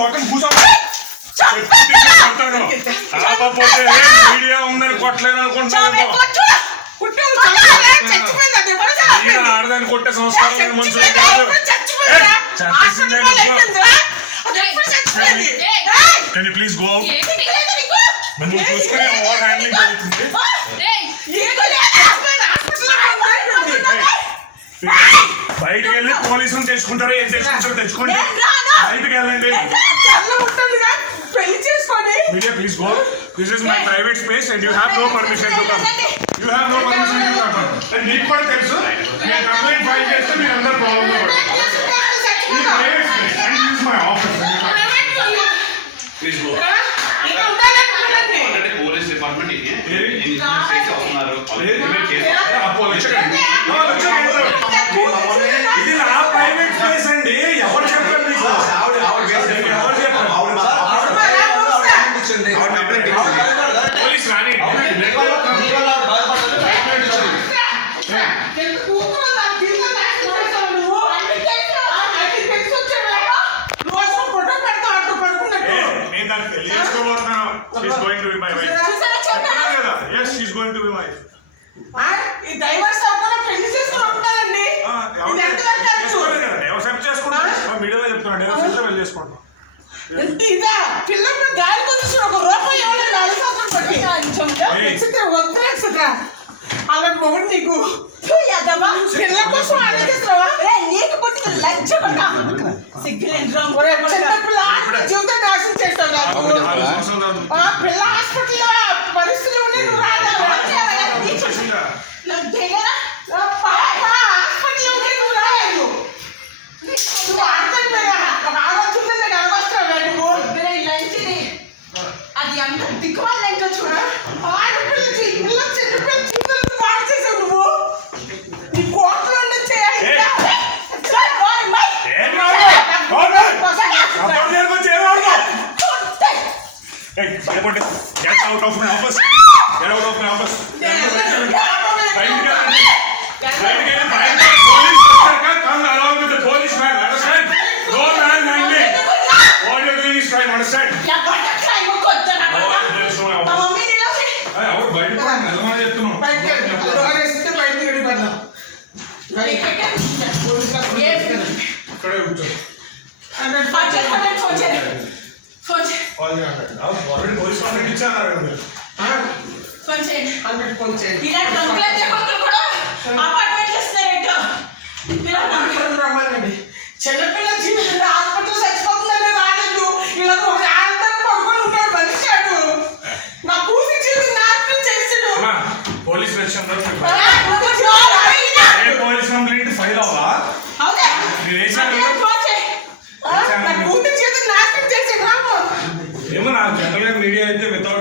వదిలేస్తే ఇంట్లో ఒక కూర్చో కాకపోతే మీడియా ఉందని కొట్టలేదు అనుకుంటున్నాను ఆడదాన్ని కొట్టే సంస్కారం మనుషులు చచ్చిపోయిందా? కాదు. చచ్చిపోయిందా? ప్లీజ్ గో నువ్వు చూసుకునే ఓవర్ హ్యాండ్లింగ్ జరుగుతుంది. బయటికి వెళ్ళి పోలీసులు తెచ్చుకుంటారు. ఏం తెచ్చుకుంటారో తెచ్చుకోండి. ఉంటుందిగా, పెళ్ళి చేసుకొని media please go this is my private space and you have no permission to come you have no permission to come and మీకు కూడా తెలుసు. నేను కంప్లైంట్ ఫైల్ చేస్తే మీరు అందరూ problem private space and this my office please go police department ఇది. ఏది? Insurance చేసి వస్తున్నారు వాళ్ళు ఇన్వెస్ట్ చేసి ఇది నా ప్రైవేట్ స్పేస్ అండి ఎవరు చెప్పారు మీకు ఎవరు చెప్పారు పోలీస్ రాని ఎంత కూతురు నా కింద నాశనం చేస్తావు నువ్వు? ఆ, నాకు తెలిసి వచ్చాడు కదా. రోజు ఫోటో పెడతావు అటు పడుకున్నట్టు. నేను దాన్ని పెళ్ళి చేసుకోబోతున్నాను she's going to be my wife చెప్పానా? కదా. Yes she's going to be my ah, ఈ డైవర్స్ అవ్వకుండా పెళ్ళి చేసుకుని ఉంటున్నారండి ఇది ఎంతవరకు ఖర్చు? ఎవరు చేసుకుంటాను మీడియాలో చెప్తున్నాను డెవలప్ పెళ్ళి చేసుకుంటాం ఎంత ఇదా పిల్లలు గాలి కొంచెం ఒక రూపాయి ఇవ్వలేదు నాలుగు సంవత్సరం పట్టి. ఎక్సెట్రా వద్దు ఎక్సెట్రా అలా మొగుడు నీకు. పిల్లల కోసం ఆలోచిస్తున్నావా? నీకు పుట్టిన లంచ చిన్నపిల్ల ఆడపిల్ల జీవితం నాశనం చేస్తావు నాకు. నాలుగు సంవత్సరాలు Hey, భయపడ్డా. Get out of my office. Get out of my office. బయటికి వెళ్ళండి. బయటికి వెళ్ళండి. బయటికి వెళ్ళి బయట police వచ్చాక come along with the policeman. Understand? No man handling. What you're doing is crime. Understand? There is no అంటారు. already police కంప్లైంట్ ఇచ్చారు. కదా మీరు. ఇలాంటి కంప్లైంట్ చెప్పకుండా కూడా అపార్ట్మెంట్లు ఇస్తున్నారేంటో రమ్మనండి చిన్నపిల్ల జీవితం హాస్పిటల్ చచ్చిపోతుందని రాలేదు ఇలా ఒక ఆడదాన్ని పడుకొని ఉంటాడు మనిషాడు నా కూతురు జీవితం నాశనం చేసాడు అమ్మా, పోలీస్ ఏమో నాకు జనరల్గా మీడియా అయితే వితౌట్